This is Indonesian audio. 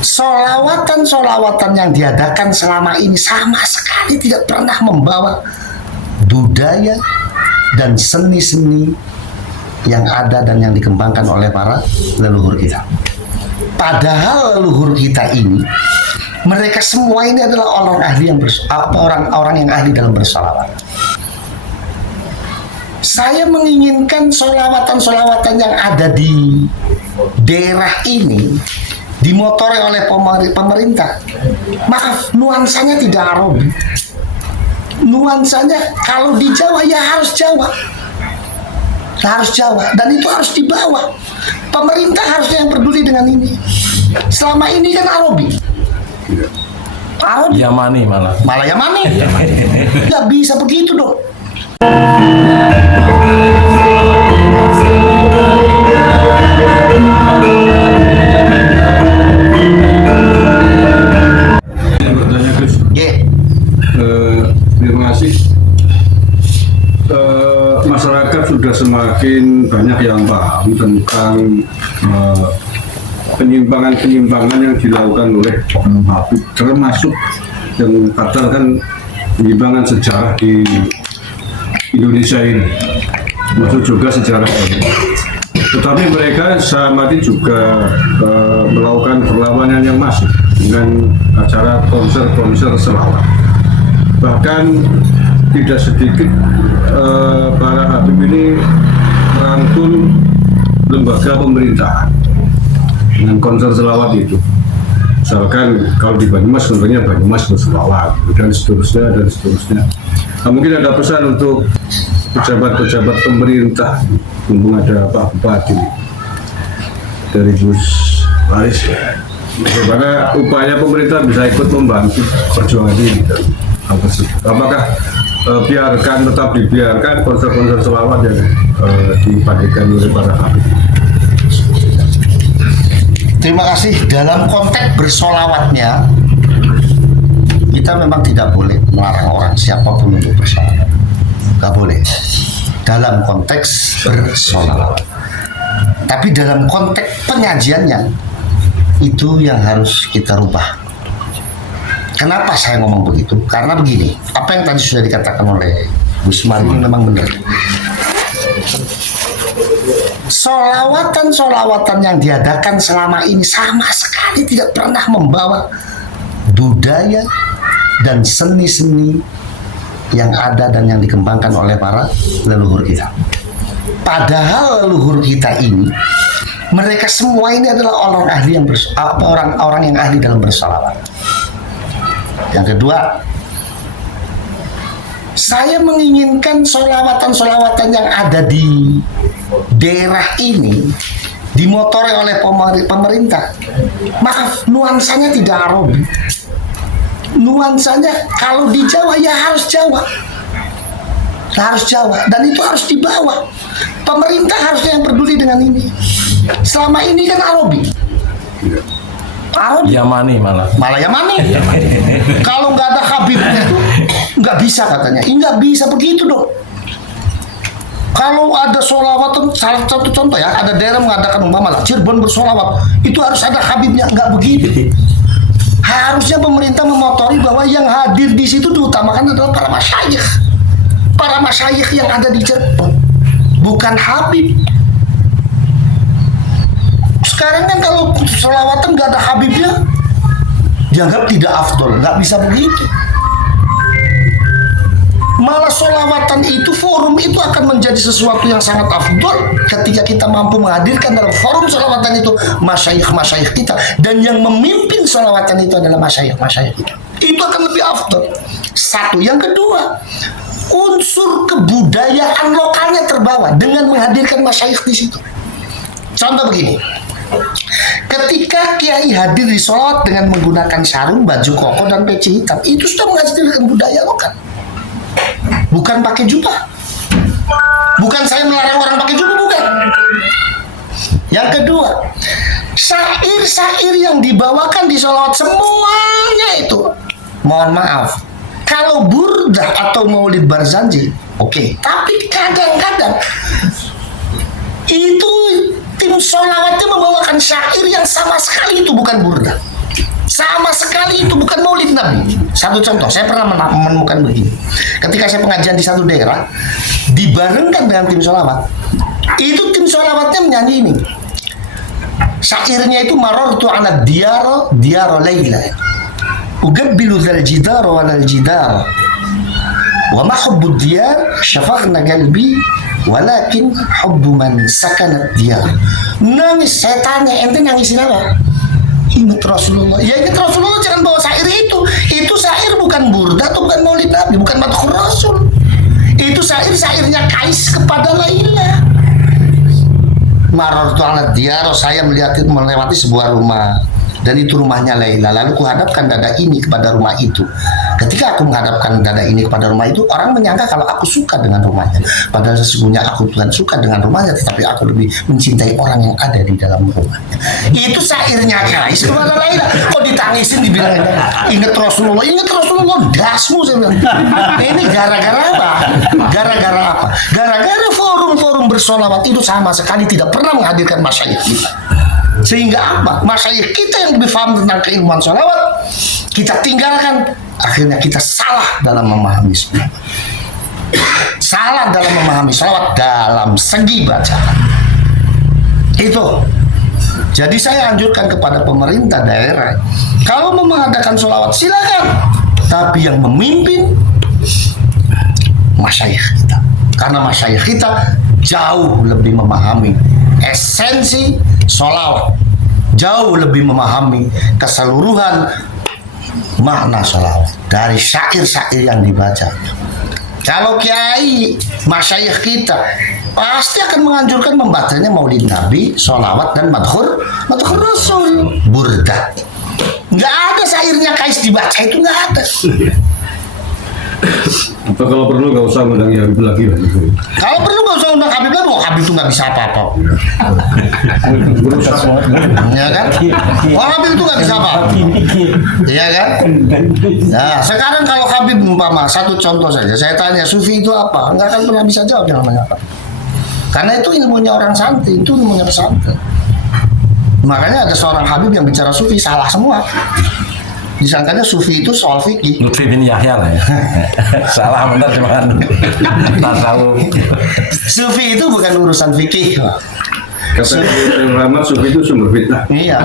Solawatan-solawatan yang diadakan selama ini sama sekali tidak pernah membawa budaya dan seni-seni yang ada dan yang dikembangkan oleh para leluhur kita. Padahal leluhur kita ini, mereka semua ini adalah orang yang ahli dalam bersolawat. Saya menginginkan solawatan-solawatan yang ada di daerah ini dimotori oleh pemerintah. Maaf, nuansanya tidak Arabi. Nuansanya kalau di Jawa ya harus Jawa. Harus Jawa, dan itu harus dibawa. Pemerintah harusnya yang peduli dengan ini. Selama ini kan Arabi. Yamani malah. Malah Yamani. Nggak bisa begitu dong. Bertanya Gus, terima kasih. Masyarakat sudah semakin banyak yang paham tentang penyimpangan-penyimpangan yang dilakukan oleh Oknum Habib, termasuk yang katakan penyimpangan sejarah di Indonesia ini, maksud juga sejarah ini. Tetapi mereka sama juga melakukan perlawanan yang masif dengan acara konser-konser selawat. Bahkan tidak sedikit para Habib ini merangkul lembaga pemerintahan dengan konser selawat itu. Misalkan kalau di Banyumas contohnya Banyumas berselawat dan seterusnya dan seterusnya. Nah, mungkin ada pesan untuk pejabat-pejabat pemerintah, mumpung ada Pak Bupati dari Gus Haris, bagaimana upaya pemerintah bisa ikut membantu perjuangan ini? Apakah tetap dibiarkan konser-konser selawat yang dipakai oleh para Habib? Terima kasih. Dalam konteks bersolawatnya, kita memang tidak boleh melarang orang siapapun untuk bersolawat. Nggak boleh. Dalam konteks bersolawat. Tapi dalam konteks penyajiannya, itu yang harus kita rubah. Kenapa saya ngomong begitu? Karena begini, apa yang tadi sudah dikatakan oleh Gus Mari ini memang benar. Solawatan-solawatan yang diadakan selama ini sama sekali tidak pernah membawa budaya dan seni-seni yang ada dan yang dikembangkan oleh para leluhur kita. Padahal leluhur kita ini, mereka semua ini adalah orang yang ahli dalam bersolawat. Yang kedua, saya menginginkan solawatan-solawatan yang ada di daerah ini dimotori oleh pemerintah. Maaf, nuansanya tidak Arabi. Nuansanya kalau di Jawa ya harus Jawa. Harus Jawa, dan itu harus dibawa. Pemerintah harusnya yang peduli dengan ini. Selama ini kan Arabi. Yamani malah. Malah Yamani. Kalau nggak ada Habibnya itu nggak bisa katanya. Nggak bisa begitu dong. Kalau ada solawat, salah satu contoh ya, ada daerah mengadakan umpama Cirebon bersolawat, itu harus ada Habibnya. Nggak begitu. Harusnya pemerintah memotori bahwa yang hadir di situ diutamakan adalah para masyayikh. Para masyayikh yang ada di Cirebon, bukan Habib. Sekarang kan kalau sholawatan nggak ada Habibnya, dianggap tidak afdol. Nggak bisa begitu. Malah sholawatan itu, forum itu akan menjadi sesuatu yang sangat afdol ketika kita mampu menghadirkan dalam forum sholawatan itu masyayikh-masyayikh kita, dan yang memimpin sholawatan itu adalah masyayikh-masyayikh kita. Itu akan lebih afdol. Satu. Yang kedua, unsur kebudayaan lokalnya terbawa dengan menghadirkan masyayikh di situ. Contoh begini. Ketika kiai hadir di sholawat dengan menggunakan sarung, baju koko, dan peci hitam, itu sudah menghadirkan budaya lokal. Bukan pakai jubah. Bukan saya melarang orang pakai jubah, bukan. Yang kedua, syair-syair yang dibawakan di sholawat semuanya itu, mohon maaf, kalau burdah atau maulid Barzanji, oke. Tapi kadang-kadang itu tim sholawatnya membawakan syair yang sama sekali itu bukan burdah. Sama sekali itu bukan maulid Nabi. Satu contoh, saya pernah menemukan begini. Ketika saya pengajian di satu daerah, dibarengkan dengan tim sholawat, itu tim sholawatnya menyanyi ini. Syairnya itu marartu ala diyara Laila, ugabbilu dzal jidar wa lal jidar, wa ma hubbu diyar syafaghna qalbi walakin hubbu man sakanat diyar. Nangis, saya tanya, ente nangisin apa? Ingat Rasulullah. Ya ingat Rasulullah, jangan bawa syair itu. Itu syair bukan burda atau bukan maulid Nabi, bukan madhur Rasul. Itu syairnya Kais kepada Laila. Marartu ala diyar, saya melewati sebuah rumah, dan itu rumahnya Laila. Lalu kuhadapkan dada ini kepada rumah itu. Ketika aku menghadapkan dada ini kepada rumah itu, orang menyangka kalau aku suka dengan rumahnya. Padahal sesungguhnya aku bukan suka dengan rumahnya, tetapi aku lebih mencintai orang yang ada di dalam rumahnya. Itu syairnya Kais kepada Laila. Kok ditangisin, dibilang ingat Rasulullah, dasmu, saya bilang. Ini gara-gara apa? Gara-gara forum-forum bersolawat itu sama sekali tidak pernah menghadirkan masyayikh kita. Sehingga apa? Masyayikh kita yang lebih paham tentang keilmuan sholawat kita tinggalkan, akhirnya kita salah dalam memahami sholawat. Salah dalam memahami sholawat dalam segi bacaan. Itu. Jadi saya anjurkan kepada pemerintah daerah, kalau mau mengadakan sholawat silakan, tapi yang memimpin masyayikh kita. Karena masyayikh kita jauh lebih memahami esensi sholawat, jauh lebih memahami keseluruhan makna sholawat dari syair-syair yang dibaca. Kalau kiai, masyayikh kita pasti akan menganjurkan membacanya maulid Nabi, sholawat, dan madhur Rasul, burda. Nggak ada syairnya Kais dibaca, itu nggak ada. Apa kalau perlu nggak usah undang Habib lagi lah. Kalau perlu nggak usah undang Habib lagi, Habib itu nggak bisa apa-apa. Ya kan? Habib itu nggak bisa apa-apa. Iya kan? Nah, sekarang kalau Habib umpama, satu contoh saja, saya tanya Sufi itu apa? Nggak akan pernah bisa jawab yang namanya apa. Karena itu ilmunya orang santri, itu ilmunya pesantren. Makanya ada seorang Habib yang bicara Sufi salah semua. Disangkanya Sufi itu soal fikih. Lutfi bin Yahya lah ya. Salah benar cuman tasawuf. Sufi itu bukan urusan fikih. Kata Rahmat, Sufi itu sumber fitnah. Iya.